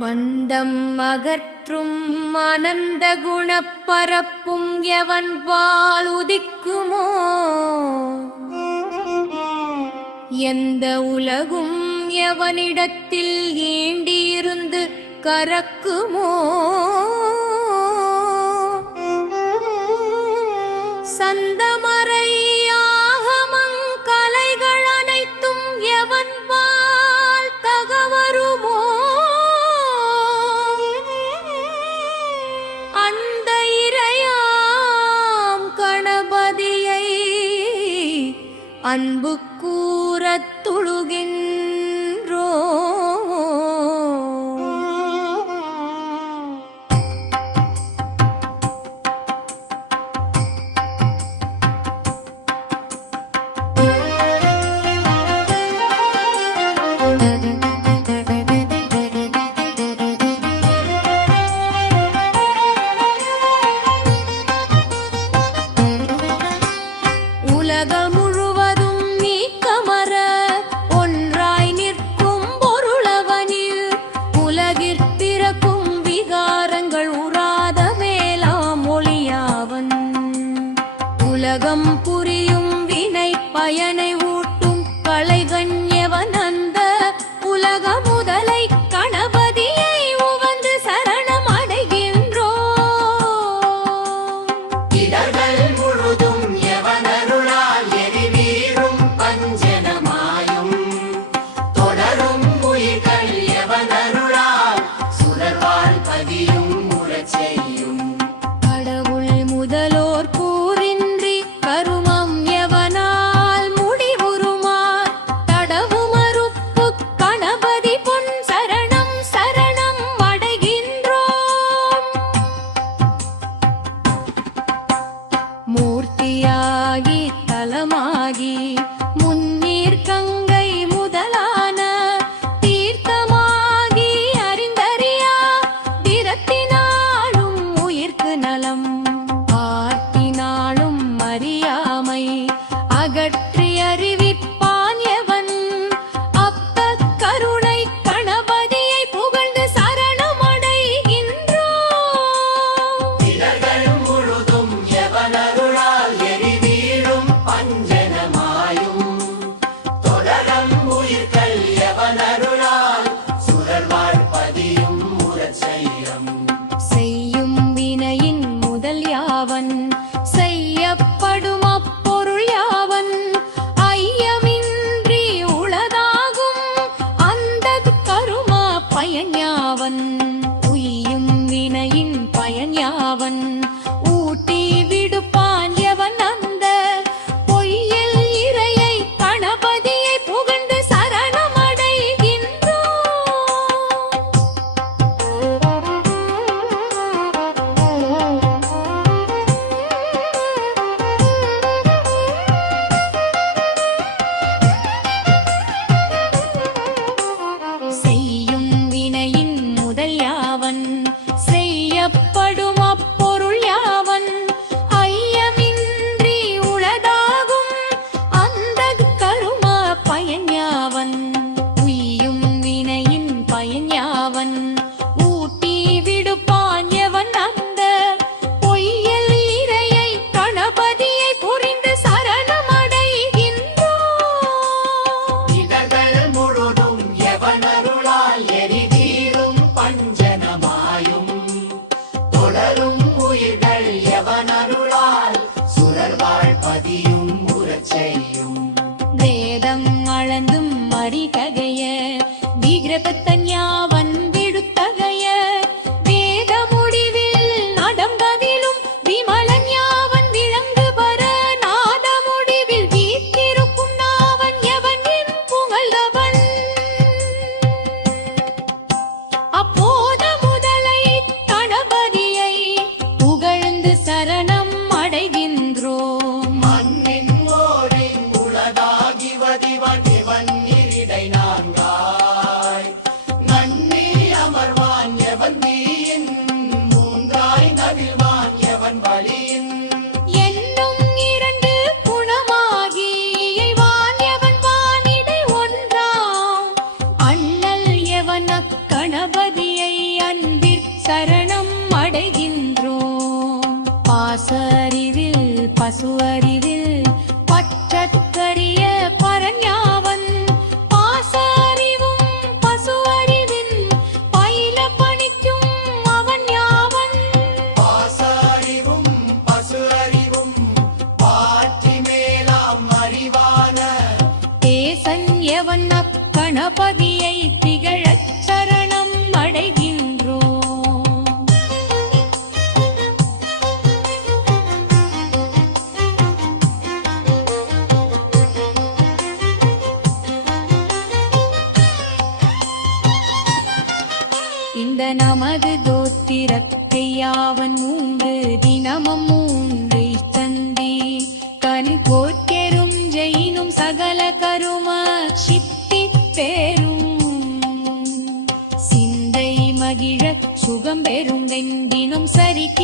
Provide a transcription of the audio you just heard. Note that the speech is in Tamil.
மந்தம் அகற்றும் ஆனந்த குணப்பரப்பும் எவன் பால் உதிக்குமோ, எந்த உலகும் எவனிடத்தில் ஈண்டியிருந்து கரக்குமோ, சந்தமறை ஆகமங்கலைகள் அனைத்தும் எவன் பால் தகவருமோ, அந்த இறையாம் கணபதியை அன்பு கூறத் துழுகின்றோ. உலகம் முழுவதும் நீக்கமர ஒன்றாய் நிற்கும் பொருளவனில் உலகிற்பிறக்கும் விகாரங்கள் உறாத மேலாம் ஒளியாவன். உலகம் புரியும் வினை பயனை ஊட்டும் களைகண்யவன் அந்த உலக முதலை கணபதியை உவந்து சரணம் அடைகின்றோ. இடர்கள் முழுதும் எவனருளால் எரிவீரும் பஞ்சனமாயும் தொடரும் உயிர்கள் எவனருளால் சுடர்வால் பதியும் முறச் செய்யும். கடவுள் முதலோர் கூறின்றி கருமம் எவனால் முடிவுறுமார் தடவு மறுப்பு கணபதி பொன் சரணம் சரணம் அடைகின்றோம். மூர்த்தியாகி தலமாகி முன்னீர் கங்கை முதலான தீர்த்தமாகி அறிந்தறியா திறத்தினாலும் உயிர்க்கு நலம் ஆர்த்தினாலும் அறியாமை அகற்றி அறிவிப்பான் எவன் அப்ப கருணை கணபதியை புகழ்ந்து சரணம் அடைகின்றோம். இடர்கள் முழுதும் எவனருளால் எரிவீரும் பஞ்சனமாயும் தொடரும் உயிர்கள் எவனருளால் சுடர்வால் பதியும் முறச் செய்யும். செய்யும் வினையின் முதல் யாவன் செய்யப்படும் அப்பொருள் யாவன் ஐயமின்றி உளதாகும் அந்த கரும பயன் யாவன் உய்யும் வினையின் பயன் யாவன் ஊட்டி விடுப்பான் எவன் அந்த பொய்யில் இறையை கணபதியை புகழ்ந்து சரணம் அடைகின்றோம். செய்யும் வினையின் முதல் யாவன் செய்யப்படும் அப்பொருள் யாவன் ஐயமின்றி உளதாகும் அந்த கரும பயன் யாவன் உய்யும் வினையின் பயன் யாவன் ஊட்டி விடுப்பான் எவன் அந்த பொய்யல் இறையை கணபதியை புரிந்து சரணம் அடைகின்றோம். இடர்கள் முழுதும் எவனருளால் எரிவீரும் பஞ்சனமாயும் தொடரும் உயிர்கள் எவனருளால் சுடர்வால் பதியும் முறச் செய்யும். வேதம் அளந்தும் மறிககைய விக்கிரகத்தன் யாவன் விடுத்தகைய வேத முடிவில் நடங்கவிலும் விமலன் யாவன் விளங்கு வர நாத முடிவில் வீற்றிருக்கும் நாவன் எவன் என் புகழ்ந்தவன். அப்போத முதலை கணபதியை புகழ்ந்து சரணம் அடைகின்றோம். மண்ணின் ஓரின் உளதாகி வதிவன் இவன் இரிடை நான்காய் நன்னி பசு அறிவில் பற்றற்கரிய பரஞ்ஞாவன் பாச அறிவும் பசு அறிவின் பயில பணிக்கும் அவன் யாவன் பாச அறிவும் பசு அறிவும் பாற்றி மேலாம் அறிவான தேசன் எவன் அக்கணபதியை திகழச் சரணம் அடைகின்றோம். இந்த நமது தோத்திரத்தை யாவன் மூன்று தினமும் மூன்று சந்தி கனி கோர்க்கெரும் ஜெயினும் சகல கரும சித்தி பேரும் சிந்தை மகிழ சுகம் பெறும் வெண்டினும் சரிக்க